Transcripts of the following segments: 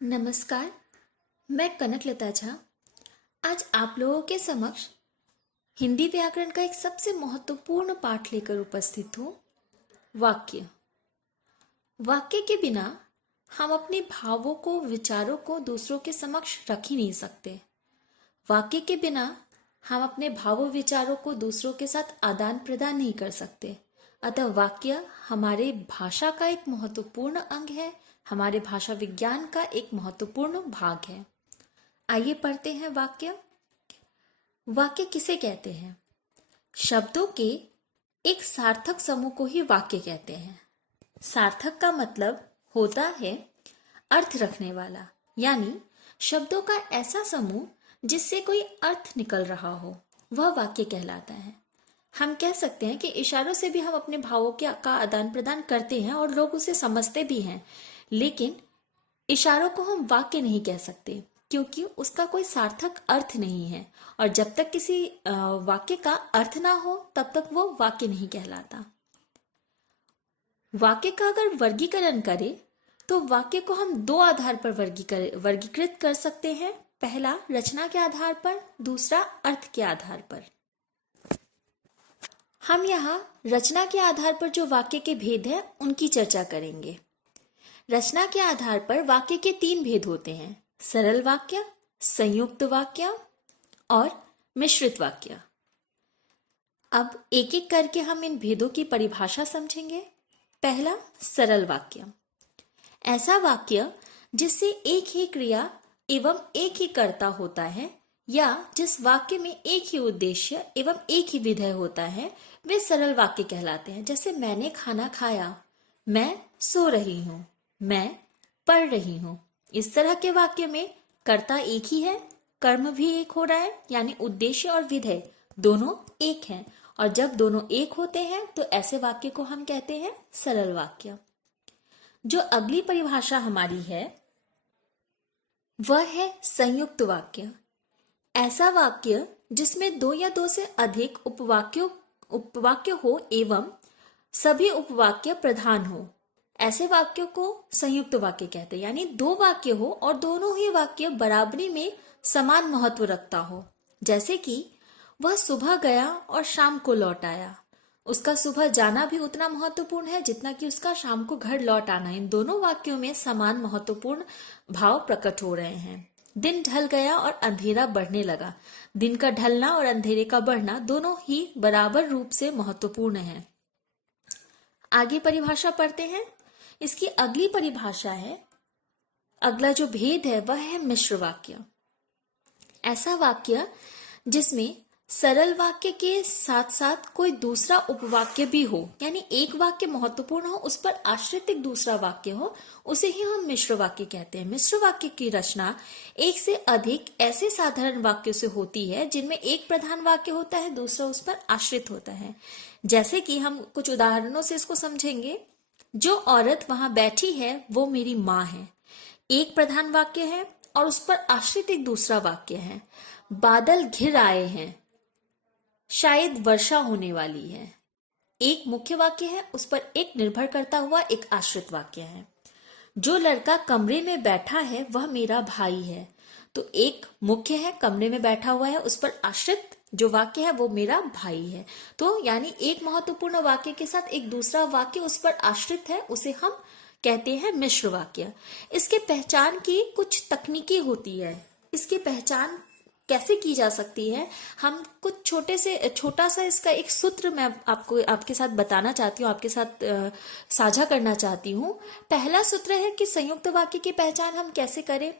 नमस्कार। मैं कनकलता झा आज आप लोगों के समक्ष हिंदी व्याकरण का एक सबसे महत्वपूर्ण पाठ लेकर उपस्थित हूँ। वाक्य। वाक्य के बिना हम अपने भावों को, विचारों को दूसरों के समक्ष रख ही नहीं सकते। वाक्य के बिना हम अपने भावों, विचारों को दूसरों के साथ आदान प्रदान नहीं कर सकते। अतः वाक्य हमारे भाषा का एक महत्वपूर्ण अंग है, हमारे भाषा विज्ञान का एक महत्वपूर्ण भाग है। आइए पढ़ते हैं वाक्य। वाक्य किसे कहते हैं? शब्दों के एक सार्थक समूह को ही वाक्य कहते हैं। सार्थक का मतलब होता है अर्थ रखने वाला, यानी शब्दों का ऐसा समूह जिससे कोई अर्थ निकल रहा हो, वह वाक्य कहलाता है। हम कह सकते हैं कि इशारों से भी हम अपने भावों का आदान प्रदान करते हैं और लोग उसे समझते भी हैं, लेकिन इशारों को हम वाक्य नहीं कह सकते क्योंकि उसका कोई सार्थक अर्थ नहीं है, और जब तक किसी वाक्य का अर्थ ना हो तब तक वो वाक्य नहीं कहलाता। वाक्य का अगर वर्गीकरण करें तो वाक्य को हम दो आधार पर वर्गीकृत कर सकते हैं। पहला रचना के आधार पर, दूसरा अर्थ के आधार पर। हम यहाँ रचना के आधार पर जो वाक्य के भेद हैं उनकी चर्चा करेंगे। रचना के आधार पर वाक्य के तीन भेद होते हैं: सरल वाक्य, संयुक्त वाक्य और मिश्रित वाक्य। अब एक एक करके हम इन भेदों की परिभाषा समझेंगे। पहला, सरल वाक्य। ऐसा वाक्य जिससे एक ही क्रिया एवं एक ही कर्ता होता है, या जिस वाक्य में एक ही उद्देश्य एवं एक ही विधेय होता है, वे सरल वाक्य कहलाते हैं। जैसे मैंने खाना खाया, मैं सो रही हूं, मैं पढ़ रही हूं। इस तरह के वाक्य में कर्ता एक ही है, कर्म भी एक हो रहा है, यानी उद्देश्य और विधेय दोनों एक हैं, और जब दोनों एक होते हैं तो ऐसे वाक्य को हम कहते हैं सरल वाक्य। जो अगली परिभाषा हमारी है वह है संयुक्त वाक्य। ऐसा वाक्य जिसमें दो या दो से अधिक उपवाक्य हो एवं सभी उपवाक्य प्रधान हो, ऐसे वाक्यों को संयुक्त वाक्य कहते हैं। यानी दो वाक्य हो और दोनों ही वाक्य बराबरी में समान महत्व रखता हो। जैसे कि वह सुबह गया और शाम को लौट आया। उसका सुबह जाना भी उतना महत्वपूर्ण है जितना कि उसका शाम को घर लौट आना। इन दोनों वाक्यों में समान महत्वपूर्ण भाव प्रकट हो रहे हैं। दिन ढल गया और अंधेरा बढ़ने लगा। दिन का ढलना और अंधेरे का बढ़ना दोनों ही बराबर रूप से महत्वपूर्ण है। आगे परिभाषा पढ़ते हैं। इसकी अगली परिभाषा है, अगला जो भेद है वह है मिश्र वाक्य। ऐसा वाक्य जिसमें सरल वाक्य के साथ साथ कोई दूसरा उपवाक्य भी हो, यानी एक वाक्य महत्वपूर्ण हो, उस पर आश्रित एक दूसरा वाक्य हो, उसे ही हम मिश्र वाक्य कहते हैं। मिश्र वाक्य की रचना एक से अधिक ऐसे साधारण वाक्यों से होती है जिनमें एक प्रधान वाक्य होता है, दूसरा उस पर आश्रित होता है। जैसे कि हम कुछ उदाहरणों से इसको समझेंगे। जो औरत वहां बैठी है वो मेरी माँ है। एक प्रधान वाक्य है और उस पर आश्रित एक दूसरा वाक्य है। बादल घिर आए हैं, शायद वर्षा होने वाली है। एक मुख्य वाक्य है, उस पर एक निर्भर करता हुआ एक आश्रित वाक्य है। जो लड़का कमरे में बैठा है वह मेरा भाई है। तो एक मुख्य है, कमरे में बैठा हुआ है, उस पर आश्रित जो वाक्य है वो मेरा भाई है। तो यानी एक महत्वपूर्ण वाक्य के साथ एक दूसरा वाक्य उस पर आश्रित है, उसे हम कहते हैं मिश्र वाक्य। इसके पहचान की कुछ तकनीकी होती है। इसकी पहचान कैसे की जा सकती है, हम कुछ छोटा सा इसका एक सूत्र मैं आपके साथ बताना चाहती हूँ, आपके साथ साझा करना चाहती हूँ। पहला सूत्र है कि संयुक्त वाक्य की पहचान हम कैसे करें।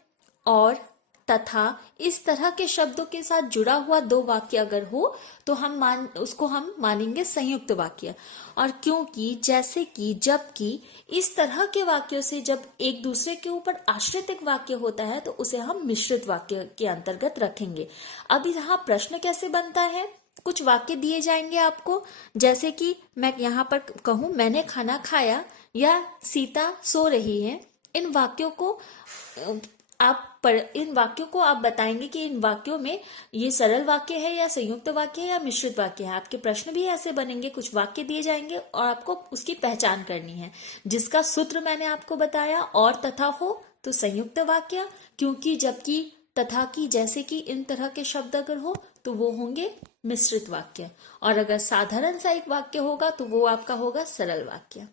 और, तथा, इस तरह के शब्दों के साथ जुड़ा हुआ दो वाक्य अगर हो तो उसको हम मानेंगे संयुक्त वाक्य। और क्योंकि, जैसे कि, जबकि, इस तरह के वाक्यों से जब एक दूसरे के ऊपर आश्रित एक वाक्य होता है तो उसे हम मिश्रित वाक्य के अंतर्गत रखेंगे। अब यहाँ प्रश्न कैसे बनता है, कुछ वाक्य दिए जाएंगे आपको, जैसे कि मैं यहाँ पर कहूं मैंने खाना खाया या सीता सो रही है। इन वाक्यों को आप बताएंगे कि इन वाक्यों में ये सरल वाक्य है या संयुक्त वाक्य है या मिश्रित वाक्य है। आपके प्रश्न भी ऐसे बनेंगे, कुछ वाक्य दिए जाएंगे और आपको उसकी पहचान करनी है, जिसका सूत्र मैंने आपको बताया, और, तथा, हो, तो संयुक्त वाक्य, क्योंकि, जबकि, तथा की, जैसे कि इन तरह के शब्द अगर हो तो वो होंगे मिश्रित वाक्य। और अगर साधारण सा एक वाक्य होगा तो वो आपका होगा सरल वाक्य।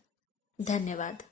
धन्यवाद।